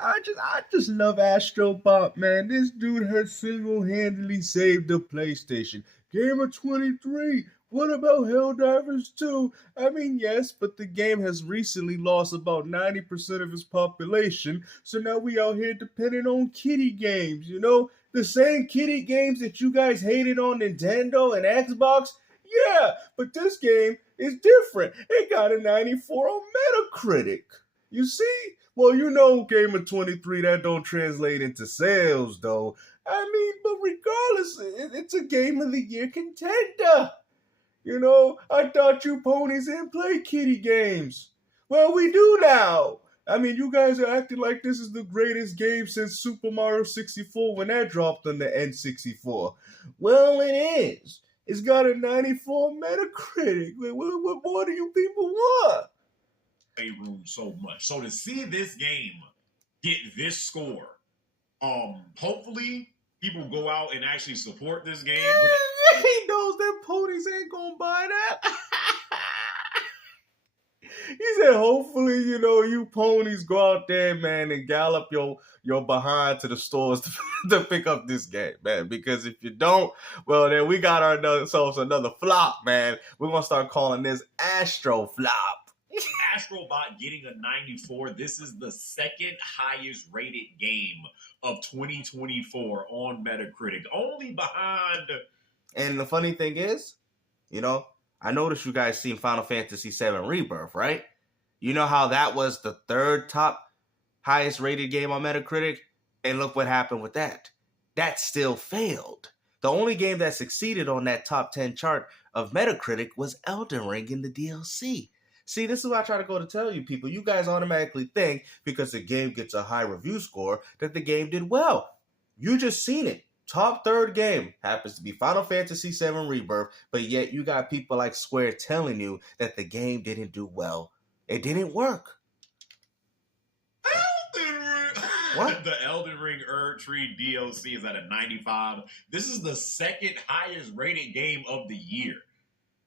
I just love Astrobot, man. This dude has single-handedly saved the PlayStation. Gamer 23. What about Helldivers 2? I mean, yes, but the game has recently lost about 90% of its population, so now we out here depending on kiddie games, you know? The same kiddie games that you guys hated on Nintendo and Xbox? Yeah, but this game is different. It got a 94 on Metacritic. You see? Well, you know, Gamer 23, that don't translate into sales, though. I mean, but regardless, it's a Game of the Year contender. You know, I thought you ponies didn't play kitty games. Well, we do now. I mean, you guys are acting like this is the greatest game since Super Mario 64 when that dropped on the N64. Well, it is. It's got a 94 Metacritic. What more do you people want? Room so much. So to see this game get this score, hopefully people go out and actually support this game. He knows that ponies ain't gonna buy that. He said, hopefully, you know, you ponies go out there, man, and gallop your behind to the stores to pick up this game, man. Because if you don't, well, then we got ourselves another flop, man. We're gonna start calling this Astro Flop. Astrobot getting a 94. This is the second highest rated game of 2024 on Metacritic. Only behind. And the funny thing is, you know, I noticed you guys seen Final Fantasy VII Rebirth, right? You know how that was the third top highest rated game on Metacritic? And look what happened with that. That still failed. The only game that succeeded on that top 10 chart of Metacritic was Elden Ring in the DLC. See, this is what I try to go to tell you people. You guys automatically think because the game gets a high review score that the game did well. You just seen it. Top third game happens to be Final Fantasy VII Rebirth, but yet you got people like Square telling you that the game didn't do well. It didn't work. What? The Elden Ring Tree DLC is at a 95. This is the second highest rated game of the year.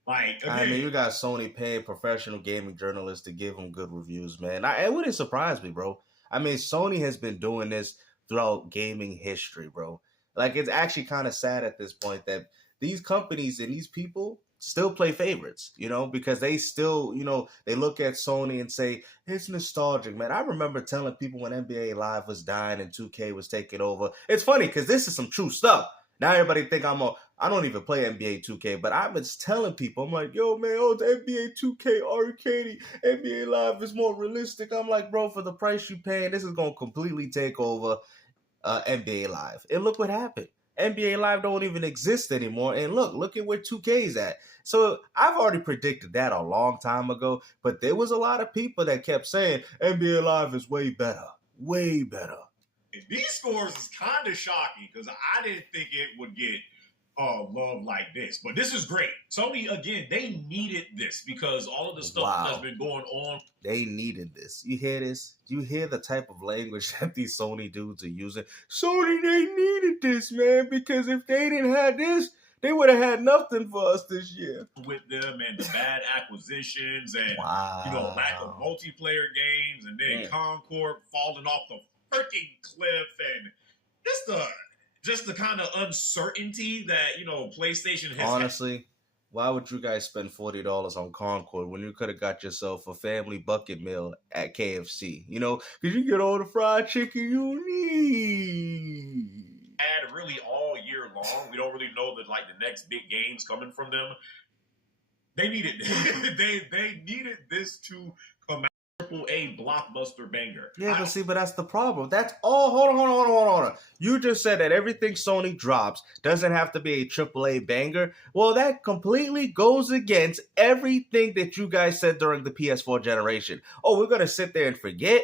Like, again, I mean, you got Sony paying professional gaming journalists to give them good reviews, man. It wouldn't surprise me, bro. I mean, Sony has been doing this throughout gaming history, bro. Like, it's actually kind of sad at this point that these companies and these people still play favorites, you know, because they still, you know, they look at Sony and say, it's nostalgic, man. I remember telling people when NBA Live was dying and 2K was taking over. It's funny because this is some true stuff. Now everybody think I don't even play NBA 2K, but I've been telling people, I'm like, yo, man, the NBA 2K arcade, NBA Live is more realistic. I'm like, bro, for the price you paying, this is going to completely take over NBA Live. And look what happened. NBA Live don't even exist anymore. And look at where 2K's at. So I've already predicted that a long time ago, but there was a lot of people that kept saying NBA Live is way better. Way better. These scores is kind of shocking because I didn't think it would get love like this. But this is great. Sony, again, they needed this because all of the stuff that's been going on. They needed this. You hear this? You hear the type of language that these Sony dudes are using? Sony, they needed this, man, because if they didn't have this, they would have had nothing for us this year. With them and the bad acquisitions and, you know, lack of multiplayer games and then Concord falling off the freaking cliff and just the kind of uncertainty that, you know, PlayStation has. Honestly, why would you guys spend $40 on Concord when you could have got yourself a family bucket meal at KFC? You know, because you get all the fried chicken you need. And really all year long, we don't really know that like the next big games coming from them. They needed they needed this to come out. A blockbuster banger. Yeah, but that's the problem. That's all. Hold on. You just said that everything Sony drops doesn't have to be a AAA banger. Well, that completely goes against everything that you guys said during the PS4 generation. Oh, we're gonna sit there and forget?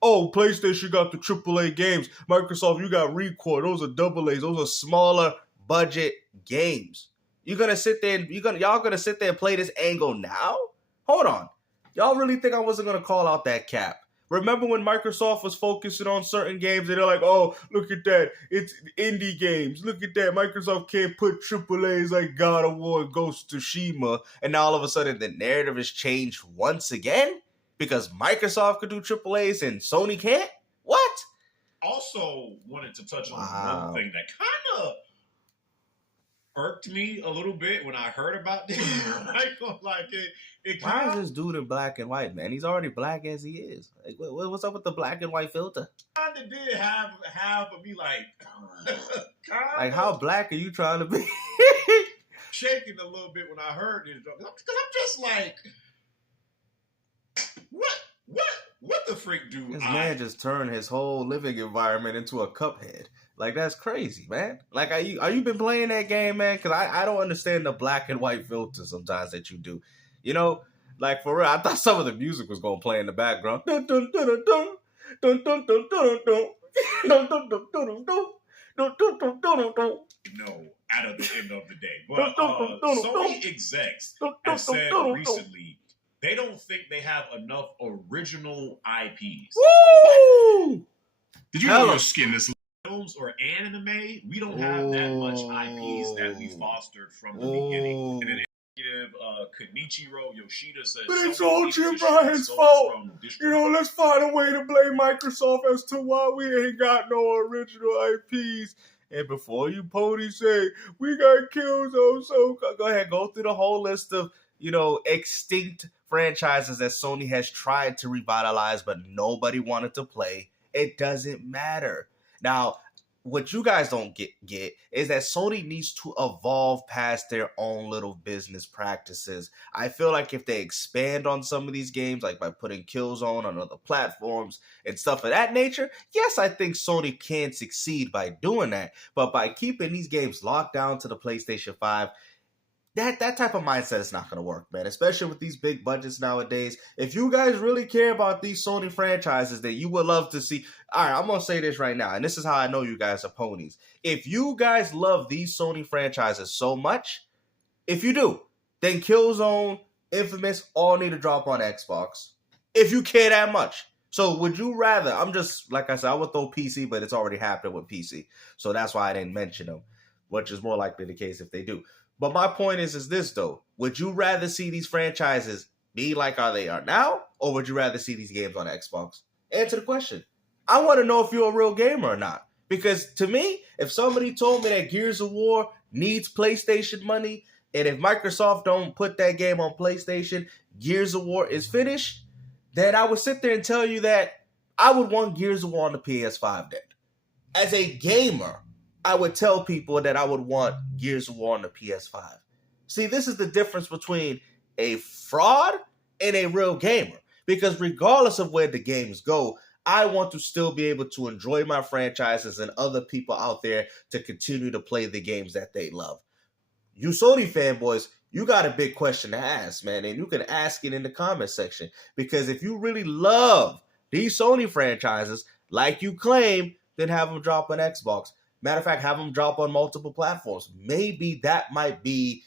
Oh, PlayStation got the AAA games. Microsoft, you got ReCore. Those are AA's. Those are smaller budget games. Y'all gonna sit there and play this angle now? Hold on. Y'all really think I wasn't going to call out that cap? Remember when Microsoft was focusing on certain games and they're like, oh, look at that. It's indie games. Look at that. Microsoft can't put AAAs like God of War and Ghost of Tsushima. And now all of a sudden the narrative has changed once again? Because Microsoft could do AAAs and Sony can't? What? also wanted to touch on one thing that kind of irked me a little bit when I heard about this. Why is this dude in black and white, man? He's already black as he is. Like, what's up with the black and white filter? Kind of did have of me like, like how black are you trying to be? Shaking a little bit when I heard this, because I'm just like, what the freak do? This man just turned his whole living environment into a Cuphead. Like, that's crazy, man. Like, are you been playing that game, man? Because I don't understand the black and white filter sometimes that you do. You know, like, for real, I thought some of the music was going to play in the background. Dun, dun, dun, dun, dun, dun, dun, dun, dun, dun, dun, dun, dun, dun, dun, dun. No, out of the end of the day. But Sony execs have said recently they don't think they have enough original IPs. Woo! Did you know your skin is films or anime? We don't have that much IPs that we fostered from the beginning. And then Kenichiro Yoshida says, but it's all Jim Ryan's fault. You know, let's find a way to blame Microsoft as to why we ain't got no original IPs. And before you ponies say, we got Killzone, so go ahead, go through the whole list of, you know, extinct franchises that Sony has tried to revitalize, but nobody wanted to play. It doesn't matter. Now, what you guys don't get is that Sony needs to evolve past their own little business practices. I feel like if they expand on some of these games, like by putting Killzone on other platforms and stuff of that nature, yes, I think Sony can succeed by doing that. But by keeping these games locked down to the PlayStation 5, that type of mindset is not going to work, man, especially with these big budgets nowadays. If you guys really care about these Sony franchises that you would love to see, all right, I'm going to say this right now, and this is how I know you guys are ponies. If you guys love these Sony franchises so much, if you do, then Killzone, Infamous, all need to drop on Xbox. If you care that much. So would you rather, I'm just, like I said, I would throw PC, but it's already happened with PC. So that's why I didn't mention them, which is more likely the case if they do. But my point is this, though. Would you rather see these franchises be like how they are now, or would you rather see these games on Xbox? Answer the question. I want to know if you're a real gamer or not. Because to me, if somebody told me that Gears of War needs PlayStation money, and if Microsoft don't put that game on PlayStation, Gears of War is finished, then I would sit there and tell you that I would want Gears of War on the PS5 then. As a gamer, I would tell people that I would want Gears of War on the PS5. See, this is the difference between a fraud and a real gamer. Because regardless of where the games go, I want to still be able to enjoy my franchises and other people out there to continue to play the games that they love. You Sony fanboys, you got a big question to ask, man. And you can ask it in the comment section. Because if you really love these Sony franchises, like you claim, then have them drop on Xbox. Matter of fact, have them drop on multiple platforms. Maybe that might be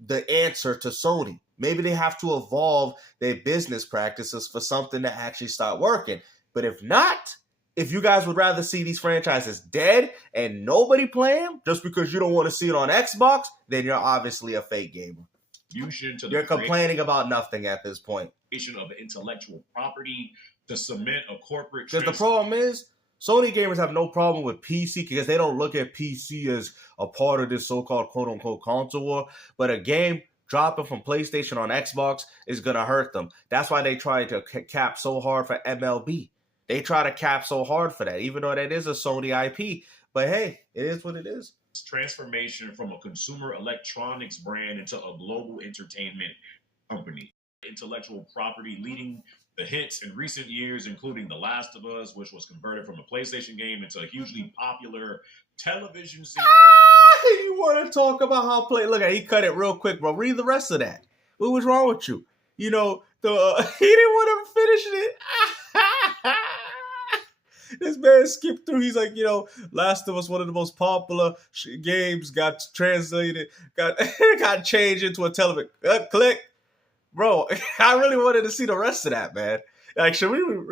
the answer to Sony. Maybe they have to evolve their business practices for something to actually start working. But if not, if you guys would rather see these franchises dead and nobody play them just because you don't want to see it on Xbox, then you're obviously a fake gamer. You're complaining about nothing at this point. Of intellectual property to cement a corporate. Because the problem is, Sony gamers have no problem with PC because they don't look at PC as a part of this so-called quote-unquote console war. But a game dropping from PlayStation on Xbox is going to hurt them. That's why they try to cap so hard for MLB. They try to cap so hard for that, even though that is a Sony IP. But hey, it is what it is. Transformation from a consumer electronics brand into a global entertainment company. Intellectual property leading the hits in recent years, including The Last of Us, which was converted from a PlayStation game into a hugely popular television series. You want to talk about how look at he cut it real quick, bro. Read the rest of that. What was wrong with you? You know, he didn't want to finish it. This man skipped through. He's like, you know, Last of Us, one of the most popular games, got translated, got changed into a television. Click. Bro, I really wanted to see the rest of that, man. Like, should we rewind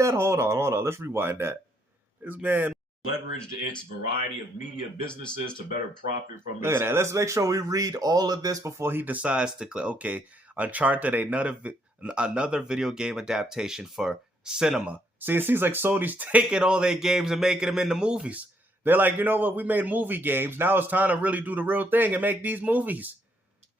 that? Hold on. Let's rewind that. This man leveraged its variety of media businesses to better profit from. Look at that. Let's make sure we read all of this before he decides to click. Okay, Uncharted, another video game adaptation for cinema. See, it seems like Sony's taking all their games and making them into movies. They're like, you know what? We made movie games. Now it's time to really do the real thing and make these movies.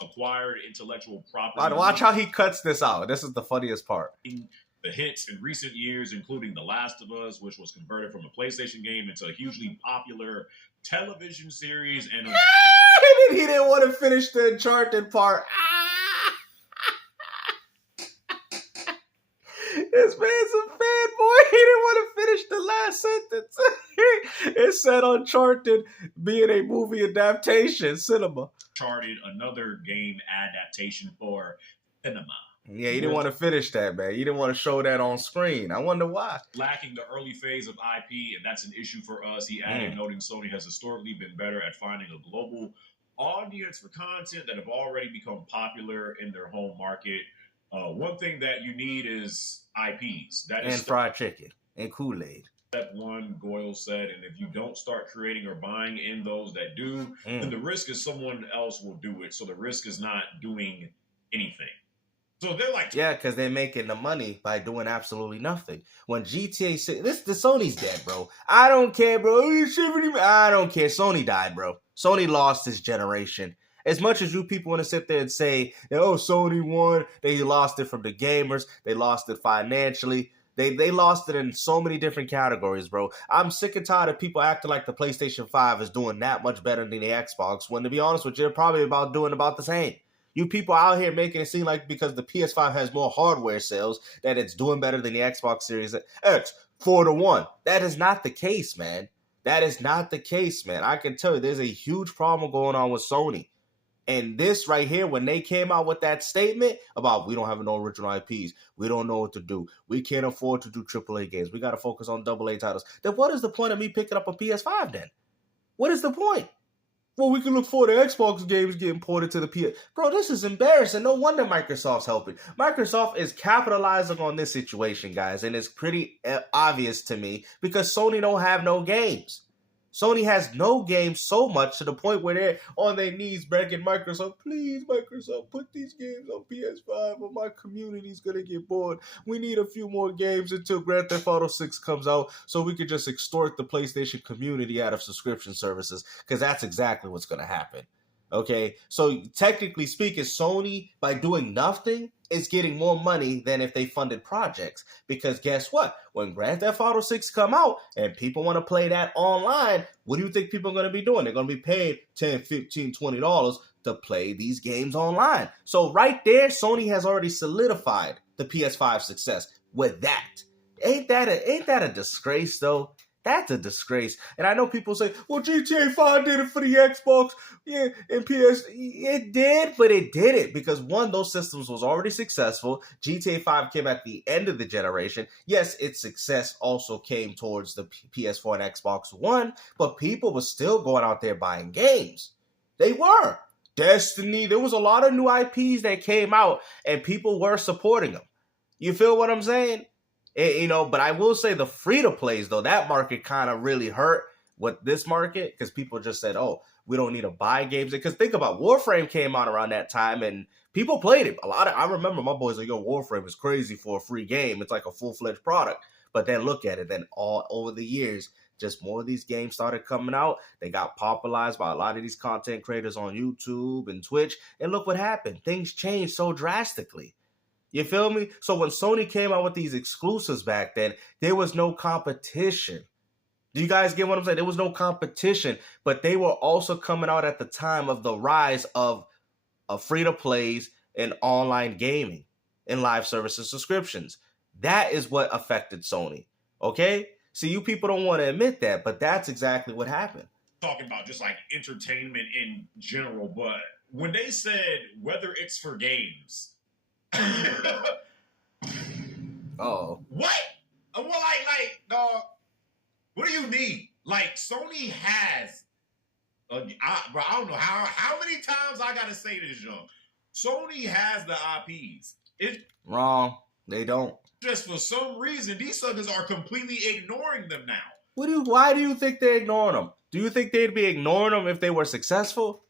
Acquired intellectual property. Watch how he cuts this out. This is the funniest part. The hits in recent years, including The Last of Us, which was converted from a PlayStation game into a hugely popular television series. And he didn't want to finish the Uncharted part. This man's a fanboy. He didn't want to finish the last sentence. It said Uncharted being a movie adaptation, cinema. Uncharted, another game adaptation for cinema. Yeah, he didn't want to finish that, man. He didn't want to show that on screen. I wonder why. Lacking the early phase of IP, and that's an issue for us. He added, noting Sony has historically been better at finding a global audience for content that have already become popular in their home market. One thing that you need is IPs. That is fried chicken and Kool-Aid. Step one, Goyle said, and if you don't start creating or buying in those that do, then the risk is someone else will do it. So the risk is not doing anything. So they're like, yeah, because they're making the money by doing absolutely nothing. When GTA 6, the Sony's dead, bro. I don't care, bro. I don't care. Sony died, bro. Sony lost this generation. As much as you people want to sit there and say, oh, Sony won, they lost it from the gamers, they lost it financially. They lost it in so many different categories, bro. I'm sick and tired of people acting like the PlayStation 5 is doing that much better than the Xbox, when to be honest with you, they're probably doing about the same. You people out here making it seem like because the PS5 has more hardware sales that it's doing better than the Xbox Series X 4-1. That is not the case, man. That is not the case, man. I can tell you there's a huge problem going on with Sony. And this right here, when they came out with that statement about we don't have no original IPs, we don't know what to do, we can't afford to do AAA games, we got to focus on AA titles, then what is the point of me picking up a PS5 then? What is the point? Well, we can look forward to Xbox games getting ported to the PS. Bro, this is embarrassing. No wonder Microsoft's helping. Microsoft is capitalizing on this situation, guys, and it's pretty obvious to me because Sony don't have no games. Sony has no games so much to the point where they're on their knees begging Microsoft, please, Microsoft, put these games on PS5 or my community's going to get bored. We need a few more games until Grand Theft Auto 6 comes out so we can just extort the PlayStation community out of subscription services because that's exactly what's going to happen. Okay, so technically speaking, Sony, by doing nothing, is getting more money than if they funded projects. Because guess what? When Grand Theft Auto 6 come out and people want to play that online, what do you think people are going to be doing? They're going to be paid $10, $15, $20 to play these games online. So right there, Sony has already solidified the PS5 success with that. Ain't that a disgrace, though? That's a disgrace. And I know people say, well, GTA 5 did it for the Xbox. Yeah, and PS. It did, but it didn't. Because one, those systems was already successful. GTA 5 came at the end of the generation. Yes, its success also came towards the PS4 and Xbox One. But people were still going out there buying games. They were. Destiny. There was a lot of new IPs that came out. And people were supporting them. You feel what I'm saying? But I will say the free-to-plays, though, that market kind of really hurt with this market because people just said, oh, we don't need to buy games. Because think about Warframe came out around that time and people played it. I remember my boys like, yo, Warframe is crazy for a free game. It's like a full-fledged product. But then look at it. Then all over the years, just more of these games started coming out. They got popularized by a lot of these content creators on YouTube and Twitch. And look what happened. Things changed so drastically. You feel me? So when Sony came out with these exclusives back then, there was no competition. Do you guys get what I'm saying? There was no competition, but they were also coming out at the time of the rise of free-to-plays and online gaming and live services subscriptions. That is what affected Sony, okay? See, you people don't want to admit that, but that's exactly what happened. Talking about just like entertainment in general, but when they said whether it's for games... Oh. What? Well, like, dog. What do you need? Like, Sony has. I don't know how many times I gotta say this, John. Sony has the IPs. Wrong. They don't. Just for some reason, these suckers are completely ignoring them now. Why do you think they're ignoring them? Do you think they'd be ignoring them if they were successful?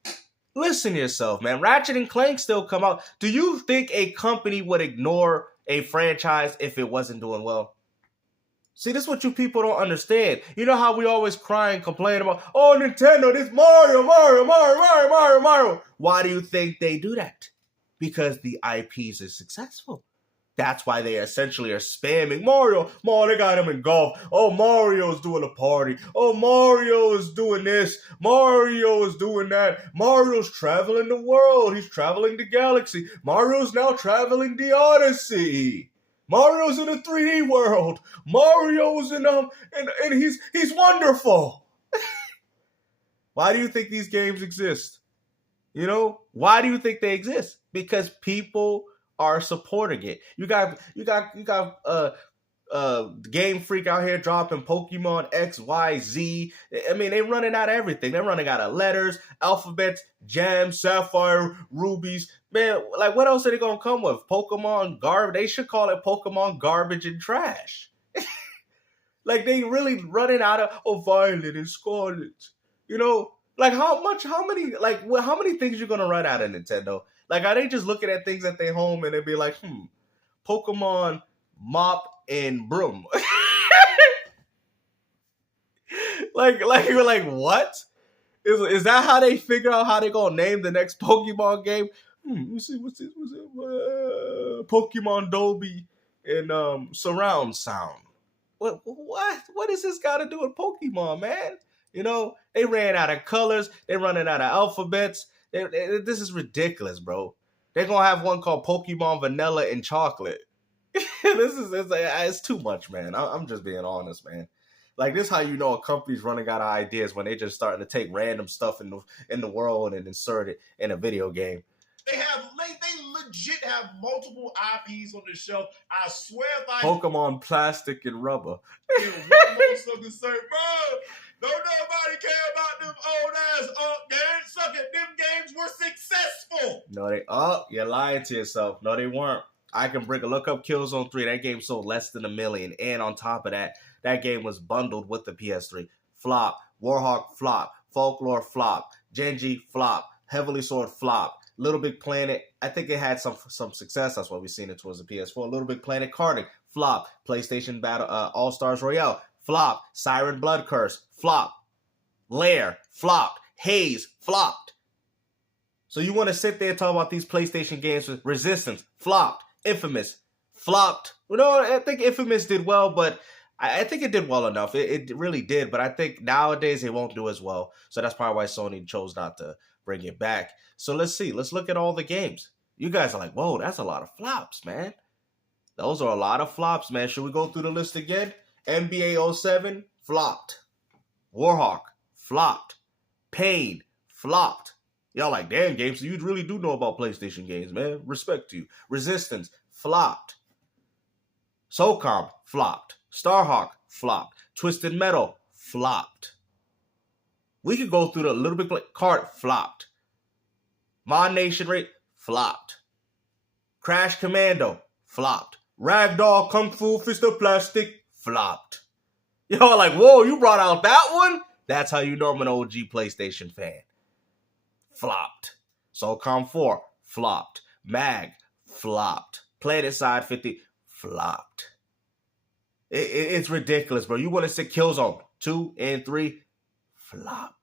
Listen to yourself, man. Ratchet and Clank still come out. Do you think a company would ignore a franchise if it wasn't doing well? See, this is what you people don't understand. You know how we always cry and complain about, oh, Nintendo, this Mario. Why do you think they do that? Because the IPs is successful. That's why they essentially are spamming Mario. They got him in golf. Oh, Mario's doing a party. Oh, Mario is doing this. Mario is doing that. Mario's traveling the world. He's traveling the galaxy. Mario's now traveling the Odyssey. Mario's in a 3D world. Mario's in and he's wonderful. Why do you think these games exist? You know, why do you think they exist? Because people are supporting it. You got Game Freak out here dropping Pokemon X, Y, Z. I mean, they're running out of everything. They're running out of letters, alphabets, gems, sapphire, rubies. Man, like, what else are they gonna come with? Pokemon garbage. They should call it Pokemon garbage and trash. Like, they really running out of Violet and Scarlet. You know, like how many things you gonna run out of Nintendo? Like, are they just looking at things at their home and they be like, Pokemon mop and broom? like what? Is that how they figure out how they gonna name the next Pokemon game? Let me see, what's it? Pokemon Dolby and surround sound. What does this got to do with Pokemon, man? You know, they ran out of colors. They're running out of alphabets. This is ridiculous, bro. They're going to have one called Pokemon Vanilla and Chocolate. It's too much, man. I'm just being honest, man. Like, this is how you know a company's running out of ideas, when they just starting to take random stuff in the world and insert it in a video game. They legit have multiple IPs on the shelf. I swear, like Pokemon Plastic and Rubber. So concerned, bro. Don't nobody care about them old ass games. Suck it. Them games were successful. No, you're lying to yourself. No, they weren't. I can look up Killzone 3. That game sold less than 1 million. And on top of that, that game was bundled with the PS3. Flop. Warhawk flop. Folklore flop. Genji flop. Heavenly Sword flop. Little Big Planet, I think it had some success. That's why we've seen it towards the PS4. Little Big Planet Karting, flop. PlayStation Battle All Stars Royale, flop. Siren Blood Curse, flop. Lair, flopped. Haze, flopped. So you want to sit there and talk about these PlayStation games with Resistance, flopped. Infamous, flopped. I think Infamous did well, but I think it did well enough. It really did, but I think nowadays it won't do as well. So that's probably why Sony chose not to bring it back. So let's see. Let's look at all the games. You guys are like, whoa, that's a lot of flops, man. Those are a lot of flops, man. Should we go through the list again? NBA 07, flopped. Warhawk, flopped. Pain, flopped. Y'all like, damn, games, so you really do know about PlayStation games, man. Respect to you. Resistance, flopped. SOCOM, flopped. Starhawk, flopped. Twisted Metal, flopped. We could go through the Little Big Cart, flopped. Mon Nation Rate, flopped. Crash Commando, flopped. Ragdoll Kung Fu Fist of Plastic, flopped. Y'all like, whoa, you brought out that one? That's how you know I'm an OG PlayStation fan. Flopped. SOCOM 4, flopped. Mag, flopped. Planet Side 50, flopped. It's ridiculous, bro. You want to say Killzone 2 and 3, flopped.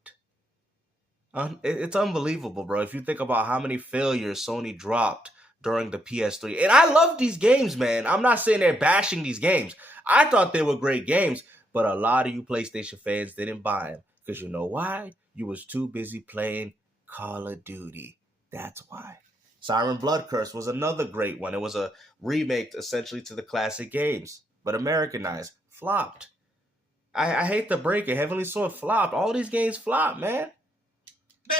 It's unbelievable, bro. If you think about how many failures Sony dropped during the PS3. And I love these games, man. I'm not sitting there bashing these games. I thought they were great games, but a lot of you PlayStation fans didn't buy them. Because you know why? You was too busy playing Call of Duty. That's why. Siren Blood Curse was another great one. It was a remake, essentially, to the classic games, but Americanized. Flopped. I hate to break it. Heavenly Sword flopped. All these games flopped, man. They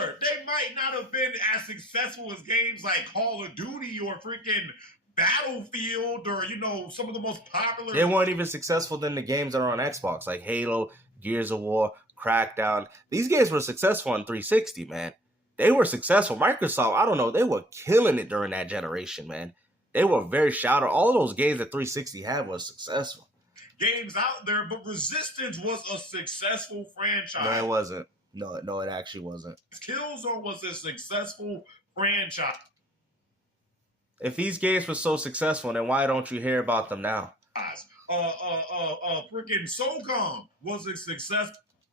were. They might not have been as successful as games like Call of Duty or freaking Battlefield or, some of the most popular. They weren't even successful than the games that are on Xbox, like Halo, Gears of War, Crackdown. These games were successful on 360, man. They were successful. Microsoft, I don't know, they were killing it during that generation, man. They were very shouted. All those games that 360 had was successful. Games out there, but Resistance was a successful franchise. No, it wasn't. No, it actually wasn't. Killzone was a successful franchise. If these games were so successful, then why don't you hear about them now? freaking SOCOM was a success.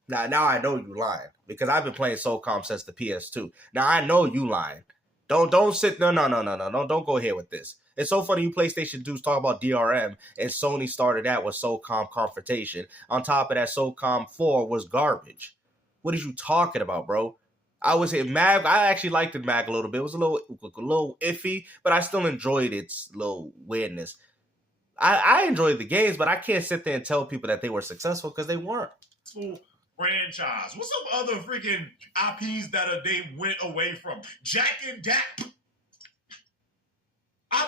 Now I know you lying because I've been playing SOCOM since the PS2. Now I know you lying. Don't sit. No. Don't go here with this. It's so funny you PlayStation dudes talk about DRM and Sony started that with SOCOM Confrontation. On top of that, SOCOM 4 was garbage. What are you talking about, bro? I was in MAG. I actually liked the MAG a little bit. It was a little iffy, but I still enjoyed its little weirdness. I enjoyed the games, but I can't sit there and tell people that they were successful because they weren't. Franchise. What's some other freaking IPs that they went away from? Jack and Dack.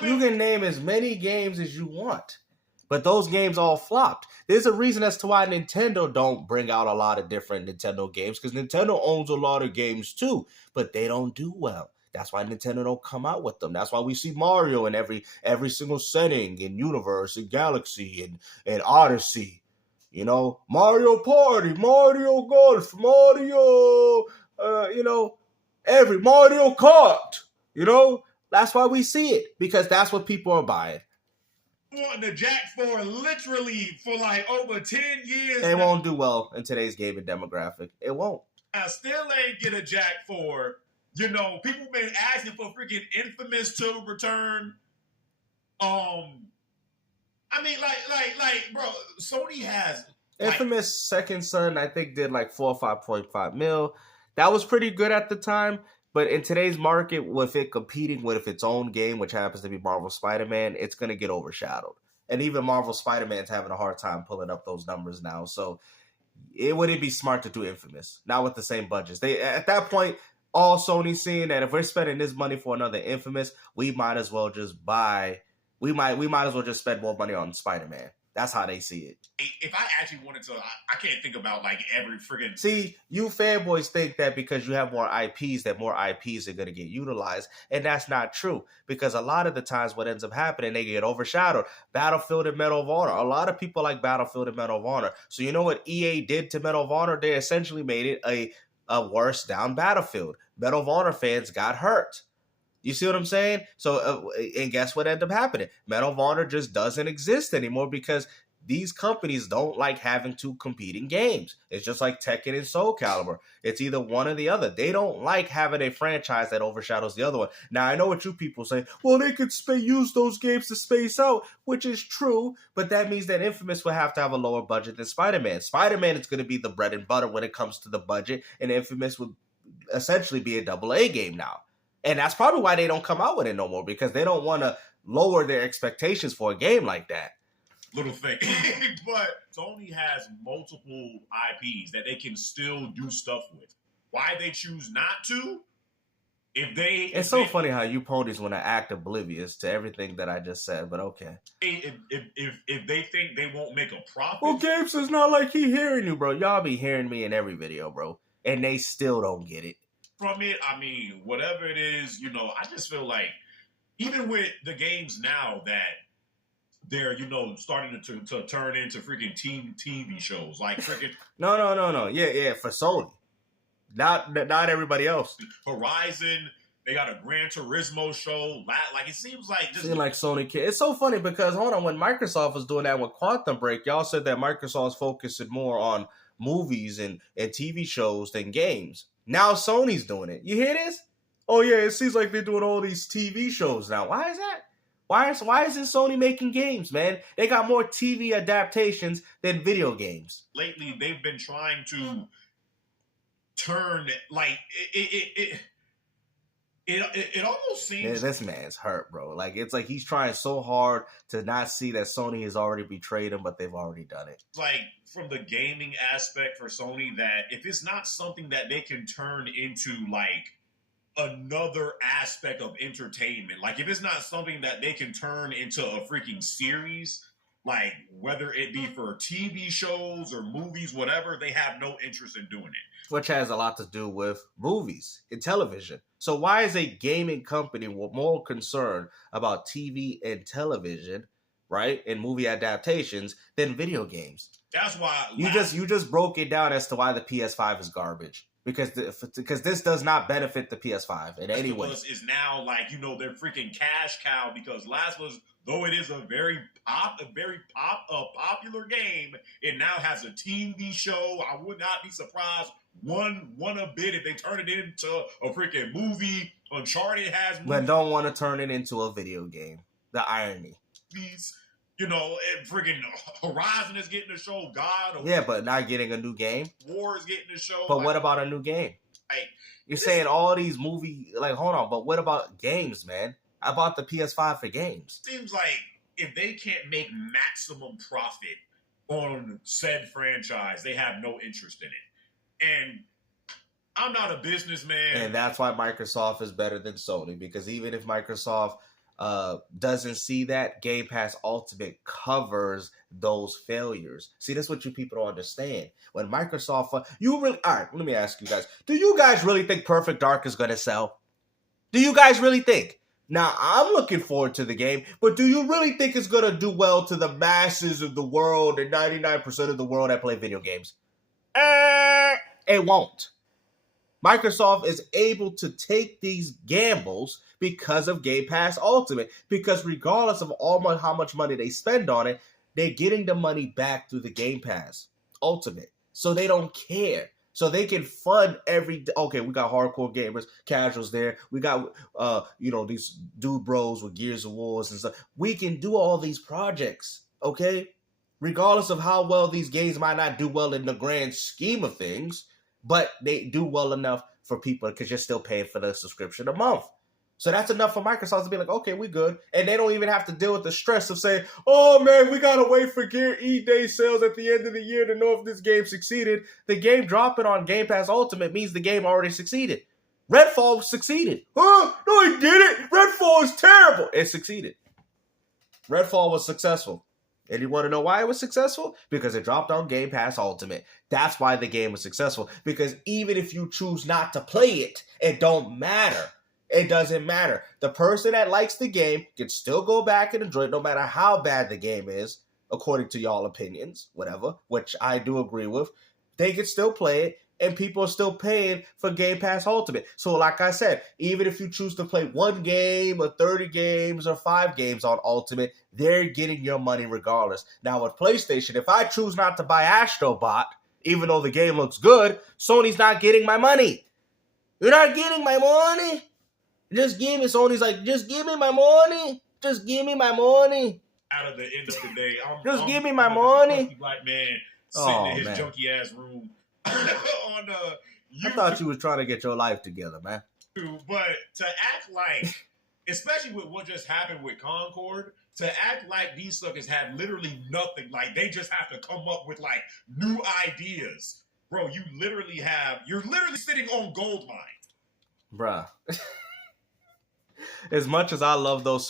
You can name as many games as you want, but those games all flopped. There's a reason as to why Nintendo don't bring out a lot of different Nintendo games, because Nintendo owns a lot of games too, but they don't do well. That's why Nintendo don't come out with them. That's why we see Mario in every single setting, in Universe, in Galaxy, and Odyssey. You know, Mario Party, Mario Golf, Mario, every Mario Kart, that's why we see it, because that's what people are buying. Wanting the Jack for literally for like over 10 years. It won't do well in today's gaming demographic. It won't. I still ain't get a Jack for, people been asking for freaking Infamous to return. I mean, bro, Sony has Infamous Second Son, I think, did like 4 or 5.5 mil. That was pretty good at the time, but in today's market, with it competing with its own game, which happens to be Marvel Spider-Man, it's gonna get overshadowed. And even Marvel Spider-Man's having a hard time pulling up those numbers now. So it wouldn't be smart to do Infamous, not with the same budgets. They at that point, all Sony's seeing that if we're spending this money for another Infamous, we might as well just buy. We might as well just spend more money on Spider-Man. That's how they see it. If I actually wanted to, I can't think about like every friggin'. See, you fanboys think that because you have more IPs, that more IPs are going to get utilized. And that's not true. Because a lot of the times what ends up happening, they get overshadowed. Battlefield and Medal of Honor. A lot of people like Battlefield and Medal of Honor. So you know what EA did to Medal of Honor? They essentially made it a worse down Battlefield. Medal of Honor fans got hurt. You see what I'm saying? So, and guess what ended up happening? Medal of Honor just doesn't exist anymore because these companies don't like having two competing games. It's just like Tekken and Soul Calibur. It's either one or the other. They don't like having a franchise that overshadows the other one. Now, I know what you people say. Well, they could use those games to space out, which is true, but that means that Infamous will have to have a lower budget than Spider-Man. Spider-Man is going to be the bread and butter when it comes to the budget, and Infamous would essentially be a AA game now. And that's probably why they don't come out with it no more, because they don't want to lower their expectations for a game like that. Little thing. But Sony has multiple IPs that they can still do stuff with. Why they choose not to? It's so funny how you ponies want to act oblivious to everything that I just said, but okay. If they think they won't make a profit. Well, Gabe says not like he hearing you, bro. Y'all be hearing me in every video, bro. And they still don't get it. From it, I mean, whatever it is, I just feel like even with the games now that they're, starting to turn into freaking TV shows, like freaking No. Yeah, for Sony. Not everybody else. Horizon, they got a Gran Turismo show. Like, it seems like this. Seems like Sony kid. It's so funny because, hold on, when Microsoft was doing that with Quantum Break, y'all said that Microsoft's focusing more on movies and TV shows than games. Now Sony's doing it. You hear this? Oh yeah, it seems like they're doing all these TV shows now. Why is that? Why isn't Sony making games, man? They got more TV adaptations than video games. Lately, they've been trying to turn like it almost seems. This man's hurt, bro. Like, it's like he's trying so hard to not see that Sony has already betrayed him, but they've already done it. Like, from the gaming aspect for Sony, that if it's not something that they can turn into like another aspect of entertainment, like if it's not something that they can turn into a freaking series, like whether it be for TV shows or movies, whatever, they have no interest in doing it. Which has a lot to do with movies and television. So why is a gaming company more concerned about TV and television, right, and movie adaptations than video games? That's why you just broke it down as to why the PS5 is garbage. Because this does not benefit the PS5 in any way. Is now like, their freaking cash cow, because Last was though it is a very popular game, it now has a TV show. I would not be surprised one a bit if they turn it into a freaking movie. Uncharted has movies. But don't want to turn it into a video game. The irony. You know, freaking Horizon is getting a show. God. Yeah, but not getting a new game. War is getting a show. But what about a new game? You're saying all these movie, like, hold on, but what about games, man? I bought the PS5 for games. Seems like if they can't make maximum profit on said franchise, they have no interest in it. And I'm not a businessman. And that's why Microsoft is better than Sony, because even if Microsoft doesn't see that, Game Pass Ultimate covers those failures. See, that's what you people don't understand. When Microsoft, all right, let me ask you guys, do you guys really think Perfect Dark is going to sell? Do you guys really think? Now, I'm looking forward to the game, but do you really think it's going to do well to the masses of the world and 99% of the world that play video games? It won't. Microsoft is able to take these gambles because of Game Pass Ultimate, because regardless of how much money they spend on it, they're getting the money back through the Game Pass Ultimate. So they don't care. So they can fund okay, we got hardcore gamers, casuals there. We got, these dude bros with Gears of Wars and stuff. We can do all these projects, okay? Regardless of how well these games might not do well in the grand scheme of things, but they do well enough for people because you're still paying for the subscription a month. So that's enough for Microsoft to be like, okay, we good. And they don't even have to deal with the stress of saying, oh, man, we got to wait for Gear E-Day sales at the end of the year to know if this game succeeded. The game dropping on Game Pass Ultimate means the game already succeeded. Redfall succeeded. Huh? No, it didn't. Redfall is terrible. It succeeded. Redfall was successful. And you want to know why it was successful? Because it dropped on Game Pass Ultimate. That's why the game was successful. Because even if you choose not to play it, it don't matter. It doesn't matter. The person that likes the game can still go back and enjoy it no matter how bad the game is, according to y'all opinions, whatever, which I do agree with. They can still play it, and people are still paying for Game Pass Ultimate. So like I said, even if you choose to play 1 game or 30 games or 5 games on Ultimate, they're getting your money regardless. Now with PlayStation, if I choose not to buy Astrobot, even though the game looks good, Sony's not getting my money. You're not getting my money. Sony's like, just give me my money. Just give me my money. Out of the end of the day, give me my money. Black man sitting in his junky ass room on YouTube. I thought you was trying to get your life together, man. But to act like, especially with what just happened with Concord, to act like these suckers had literally nothing, like they just have to come up with like new ideas. Bro, you're literally sitting on gold mine. Bruh. As much as I love those